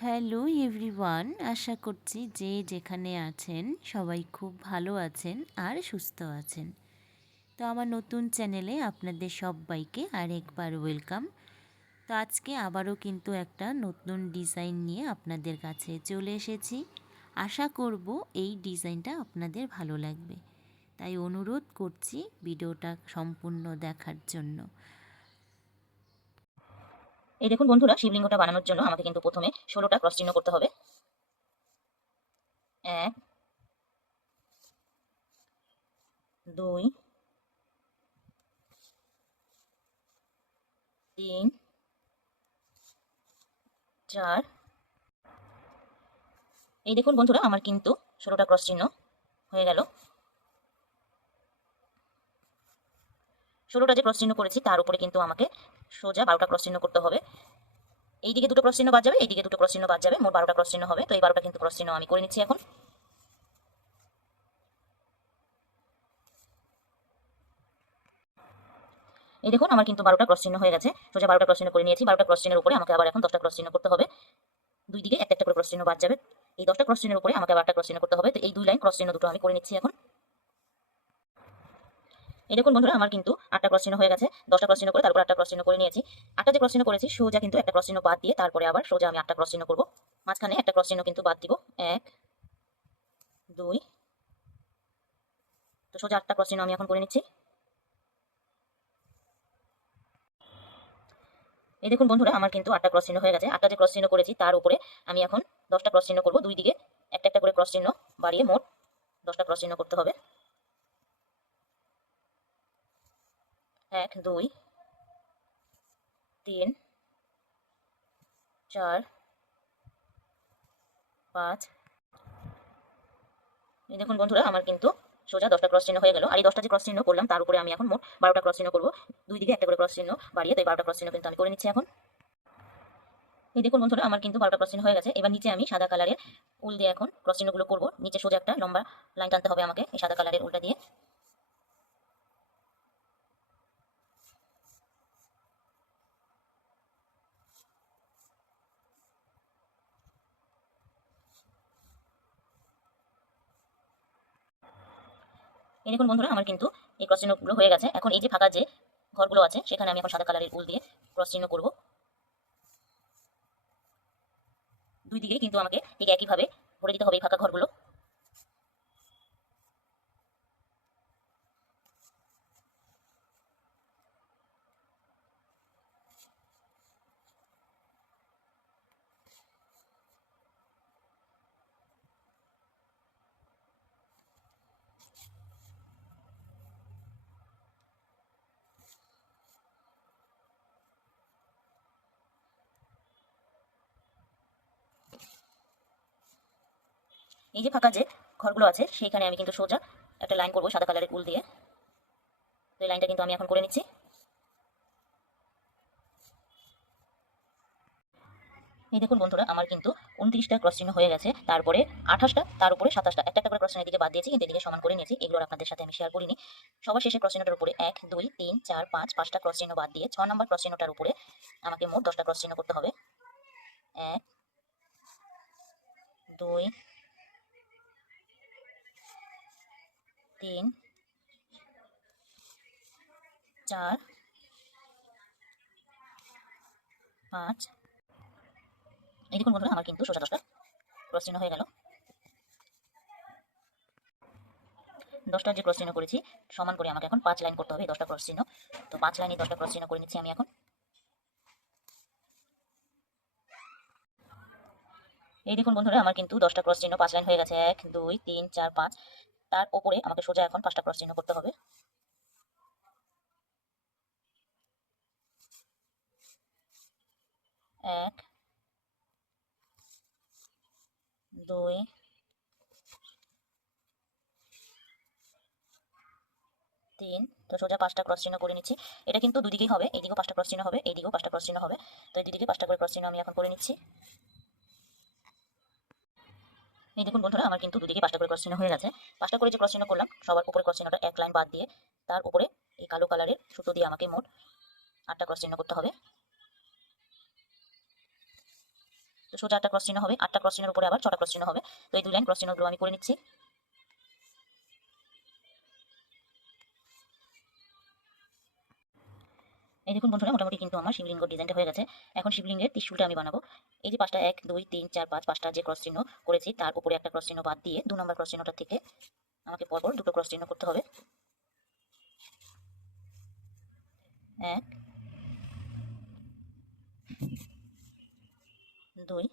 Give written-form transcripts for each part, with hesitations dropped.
Hello everyone, আশা করছি যে যেখানে আছেন সবাই খুব ভালো আছেন আর সুস্থ আছেন। তো আমার নতুন চ্যানেলে আপনাদের সবাইকে আরেকবার ওয়েলকাম। তো আজকে আবারও কিন্তু একটা নতুন ডিজাইন নিয়ে আপনাদের কাছে চলে এসেছি। আশা করব এই ডিজাইনটা আপনাদের ভালো লাগবে, তাই অনুরোধ করছি ভিডিওটা সম্পূর্ণ দেখার জন্য। এই দেখুন বন্ধুরা, শিবলিঙ্গটা বানানোর জন্য আমাকে কিন্তু প্রথমে 16টা ক্রস চিহ্ন করতে হবে। 1 2 3 4। এই দেখুন বন্ধুরা, আমার কিন্তু 16টা ক্রস চিহ্ন হয়ে গেল। 16টা যে ক্রস চিহ্ন করেছি তার উপরে কিন্তু আমাকে সোজা 12টা ক্রস চিহ্ন করতে হবে। এইদিকে দুটো ক্রস চিহ্ন বাদ যাবে, এইদিকে দুটো ক্রস চিহ্ন বাদ যাবে, মোট 12টা ক্রস চিহ্ন হবে। তো এই 12টা কিন্তু ক্রস চিহ্ন আমি করে নিচ্ছি এখন। এই দেখুন আমার কিন্তু 12টা ক্রস চিহ্ন হয়ে গেছে। সোজা 12টা ক্রস চিহ্ন করে নিয়েছি। 12টা ক্রস চিহ্নের উপরে আমাকে আবার এখন 10টা ক্রস চিহ্ন করতে হবে। দুই দিকে একটা একটা করে ক্রস চিহ্ন বাদ যাবে। এই 10টা ক্রস চিহ্নের উপরে আমাকে আবার একটা ক্রস চিহ্ন করতে হবে। তো এই দুই লাইন ক্রস চিহ্ন দুটো আমি করে নিচ্ছি এখন। এই দেখুন বন্ধুরা, আমার কিন্তু 8টা ক্রস চিহ্ন হয়ে গেছে। 10টা ক্রস চিহ্ন করে তারপর 8টা ক্রস চিহ্ন করে নিয়েছি। 8টা যে ক্রস চিহ্ন করেছি সোজা কিন্তু একটা ক্রস চিহ্ন বাদ দিয়ে তারপরে আবার সোজা আমি 8টা ক্রস চিহ্ন করব। মাঝখানে একটা ক্রস চিহ্ন কিন্তু বাদ দিব। 1 2। তো সোজা 8টা ক্রস চিহ্ন আমি এখন করে নিচ্ছি। এই দেখুন বন্ধুরা, আমার কিন্তু 8টা ক্রস চিহ্ন হয়ে গেছে। 8টা যে ক্রস চিহ্ন করেছি তার উপরে আমি এখন 10টা ক্রস চিহ্ন করব। দুই দিকে একটা একটা করে ক্রস চিহ্ন বাড়িয়ে মোট 10টা ক্রস চিহ্ন করতে হবে। 1 2 3 4 5। এই দেখুন বন্ধুরা, আমার কিন্তু সোজা 10টা ক্রস চিহ্ন হয়ে গেল। আর এই 10টা যে ক্রস চিহ্ন করলাম তার উপরে আমি এখন মোট 12টা ক্রস চিহ্ন করব। দুই দিকে একটা করে ক্রস চিহ্ন বাড়িয়ে তো এই 12টা ক্রস চিহ্ন কিন্তু আমি করে নিচ্ছি এখন। এই দেখুন বন্ধুরা, আমার কিন্তু 12টা ক্রস চিহ্ন হয়ে গেছে। এবার নিচে আমি সাদা কালারের উল দিয়ে এখন ক্রস চিহ্নগুলো করবো। নিচে সোজা একটা লম্বা লাইন টানতে হবে আমাকে এই সাদা কালারের উলটা দিয়ে। এই দেখুন বন্ধুরা, আমার কিন্তু এই ক্রস চিহ্নগুলো হয়ে গেছে। এখন এই যে ফাঁকা যে ঘরগুলো আছে সেখানে আমি এখন সাদা কালারের উল দিয়ে ক্রস চিহ্ন করবো। দুই দিকে কিন্তু আমাকে ঠিক একইভাবে ভরে দিতে হবে এই ফাঁকা ঘরগুলো। এই যে ফাঁকা যে ঘরগুলো আছে সেইখানে আমি কিন্তু সোজা একটা লাইন করবো সাদা কালারের উল দিয়ে। তো এই লাইনটা কিন্তু আমি এখন করে নিচ্ছি। এই দেখুন বন্ধুরা, আমার কিন্তু 29টা ক্রস চিহ্ন হয়ে গেছে। তারপরে 28টা, তার উপরে 27টা, একটা একটা করে ক্রস চিহ্ন এদিকে বাদ দিয়েছি কিন্তু এদিকে সমান করে নিয়েছি। এগুলো আপনাদের সাথে আমি শেয়ার করিনি। সবার শেষে ক্রস চিহ্নটার উপরে 1 2 3 4 5 5টা ক্রস চিহ্ন বাদ দিয়ে 6 নম্বর ক্রস চিহ্নটার উপরে আমাকে মোট 10টা ক্রস চিহ্ন করতে হবে। 1 2 3 4 5। এই দেখুন বন্ধুরা, আমার কিন্তু সোজা 10টা ক্রস চিহ্ন হয়ে গেল। 10টা যে ক্রস চিহ্ন করেছি সমান করে আমাকে এখন 5 লাইন করতে হবে এই 10টা ক্রস চিহ্ন। তো 5 লাইনে 10টা ক্রস চিহ্ন করে নিচ্ছি আমি এখন। এই দেখুন বন্ধুরা, আমার কিন্তু 10টা ক্রস চিহ্ন 5 লাইন হয়ে গেছে। 1 2 3 4 5। তার উপরে আমাকে সোজা এখন 5টা ক্রস চিহ্ন করতে হবে। 1 2 3। তো সোজা 5টা ক্রস চিহ্ন করে নিচ্ছি। এটা কিন্তু দুদিকেই হবে, এইদিকেও 5টা ক্রস চিহ্ন হবে, এইদিকেও 5টা ক্রস চিহ্ন হবে। তো এই দুদিকে 5টা করে ক্রস চিহ্ন আমি এখন করে নিচ্ছি। এই দেখুন বন্ধুরা, আমার কিন্তু দুদিকে 5টা করে ক্রস চিহ্ন হয়ে গেছে। 5টা করে যে ক্রস চিহ্ন করলাম সবার উপরে ক্রস চিহ্নটা এক লাইন বাদ দিয়ে তার উপরে এই কালো কালারের সুতো দিয়ে আমাকে মোট 8টা ক্রস চিহ্ন করতে হবে। তো তো সোজা একটা ক্রস চিহ্ন হবে, 8টা ক্রস চিহ্নের উপরে আবার 6টা ক্রস চিহ্ন হবে। তো এই 2 লাইন ক্রস চিহ্নগুলো আমি করে নিচ্ছি। এই দেখুন বন্ধুরা, মোটামুটি কিন্তু আমার শিবলিঙ্গ ডিজাইনটা হয়ে গেছে। এখন শিবলিঙ্গের ত্রিশূলটা আমি বানাবো। এই যে 5টা 1 2 3 4 5 5টা যে ক্রস চিহ্ন করেছি তার উপরে একটা ক্রস চিহ্ন বাদ দিয়ে 2 নম্বর ক্রস চিহ্নটা থেকে আমাকে পরপর দুটো ক্রস চিহ্ন করতে হবে। 1 2।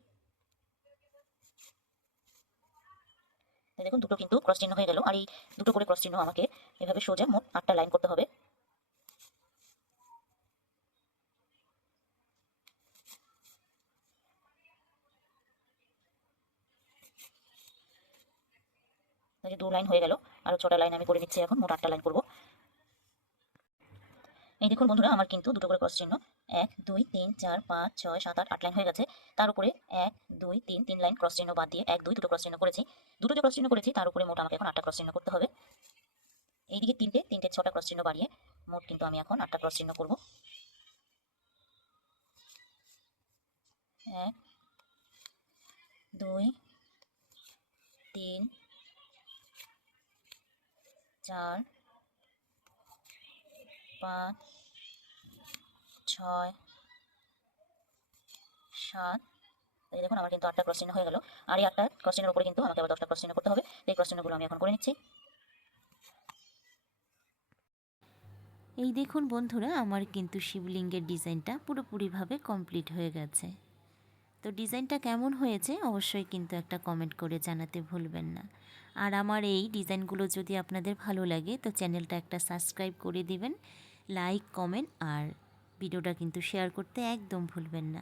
দেখুন দুটো কিন্তু ক্রস চিহ্ন হয়ে গেল, আর এই দুটো করে ক্রস চিহ্ন আমাকে এভাবে সোজা মোট 8টা লাইন করতে হবে। এই যে 2 লাইন হয়ে গেল, আরো 6টা লাইন আমি করে নিচ্ছি। এখন মোট 8টা লাইন করব। এই দেখুন বন্ধুরা, আমার কিন্তু দুটো করে ক্রস চিহ্ন 1 2 3 4 5 6 7 8 8 লাইন হয়ে গেছে। তার উপরে 1 2 3 3 লাইন ক্রস চিহ্ন বাদ দিয়ে 1 2 দুটো ক্রস চিহ্ন করেছি। দুটো যে ক্রস চিহ্ন করেছি তার উপরে মোট আমাকে এখন 8টা ক্রস চিহ্ন করতে হবে। এইদিকে 3টে 6টা ক্রস চিহ্ন বাড়িয়ে মোট কিন্তু আমি এখন 8টা ক্রস চিহ্ন করব। 1 2 3 4 5 6 7। এই দেখুন আমার কিন্তু 8টা ক্রস চিহ্ন হয়ে গেল, আর এই 8টা ক্রস চিহ্নের উপরে কিন্তু আমাকে আবার 10টা ক্রস চিহ্ন করতে হবে। এই ক্রস চিহ্নগুলো আমি এখন করে নিচ্ছি। এই দেখুন বন্ধুরা, আমার কিন্তু শিবলিঙ্গের ডিজাইনটা পুরোপুরিভাবে কমপ্লিট হয়ে গেছে। তো ডিজাইনটা কেমন হয়েছে অবশ্যই কিন্তু একটা কমেন্ট করে জানাতে ভুলবেন না। আর আমার এই ডিজাইনগুলো যদি আপনাদের ভালো লাগে তো চ্যানেলটা একটা সাবস্ক্রাইব করে দিবেন, লাইক কমেন্ট আর ভিডিওটা কিন্তু শেয়ার করতে একদম ভুলবেন না।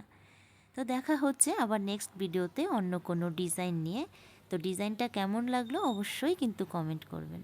তো দেখা হচ্ছে আবার নেক্সট ভিডিওতে অন্য কোনো ডিজাইন নিয়ে। তো ডিজাইনটা কেমন লাগলো অবশ্যই কিন্তু কমেন্ট করবেন।